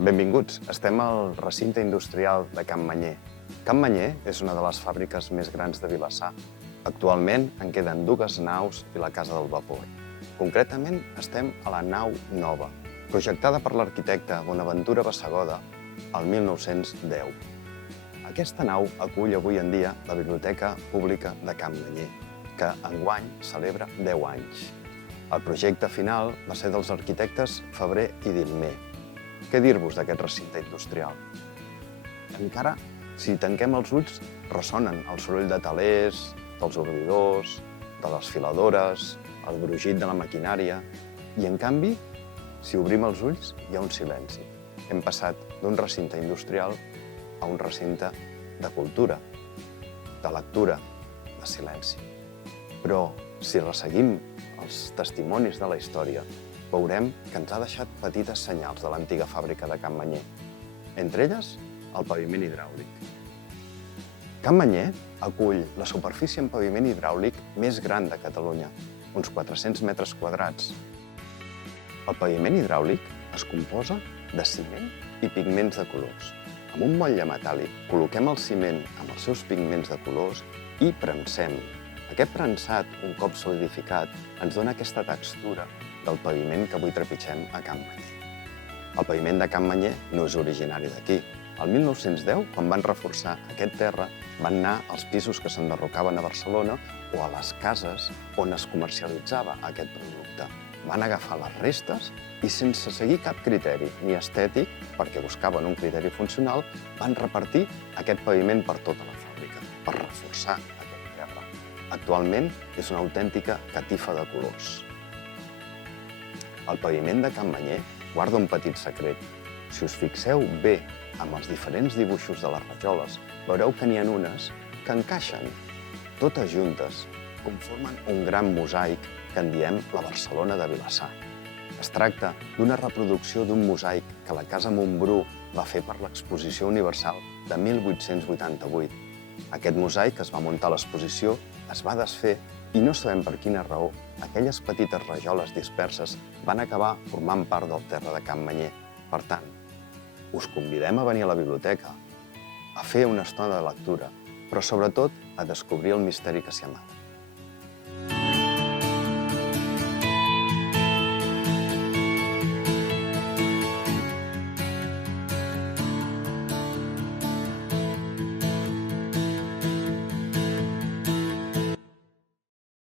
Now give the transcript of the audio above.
Benvinguts. Estem al recinte industrial de Can Manyer. Can Manyer és una de les fàbriques més grans de Vilassar. Actualment en queden dues naus i la Casa del Vapor. Concretament estem a la nau nova, projectada per l'arquitecte Bonaventura Bassegoda el 1910. Aquesta nau acull avui en dia la Biblioteca Pública de Can Manyer, que enguany celebra 10 anys. El projecte final va ser dels arquitectes Febrer i Dilmer. Què dir-vos d'aquest recinte industrial? Encara, si tanquem els ulls, ressonen el soroll de telers, dels ordidors, de les filadores, el brugit de la maquinària, i en canvi, si obrim els ulls, hi ha un silenci. Hem passat d'un recinte industrial a un recinte de cultura, de lectura, de silenci. Però si resseguim els testimonis de la història, veurem que ens ha deixat petites senyals de l'antiga fàbrica de Can Manyer. Entre elles, el paviment hidràulic. Can Manyer acull la superfície en paviment hidràulic més gran de Catalunya, uns 400 metres quadrats. El paviment hidràulic es composa de ciment i pigments de colors. Amb un motlle metàl·lic col·loquem el ciment amb els seus pigments de colors i premsem. Aquest premsat, un cop solidificat, ens dona aquesta textura del paviment que avui trepitgem a Can Manyer. El paviment de Can Manyer no és originari d'aquí. El 1910, quan van reforçar aquest terra, van anar als pisos que s'enderrocaven a Barcelona o a les cases on es comercialitzava aquest producte. Van agafar les restes i, sense seguir cap criteri ni estètic, perquè buscaven un criteri funcional, van repartir aquest paviment per tota la fàbrica, per reforçar aquest terra. Actualment és una autèntica catifa de colors. El paviment de Can Manyer guarda un petit secret. Si us fixeu bé amb els diferents dibuixos de les rajoles, veureu que n'hi ha unes que encaixen, totes juntes, conformen un gran mosaic que en diem la Barcelona de Vilassar. Es tracta d'una reproducció d'un mosaic que la Casa Montbrú va fer per l'Exposició Universal de 1888. Aquest mosaic es va muntar a l'exposició, es va desfer i no sabem per quina raó aquelles petites rajoles disperses van acabar formant part del terra de Can Manyer. Per tant, us convidem a venir a la biblioteca, a fer una estona de lectura, però sobretot a descobrir el misteri que s'hi amaga.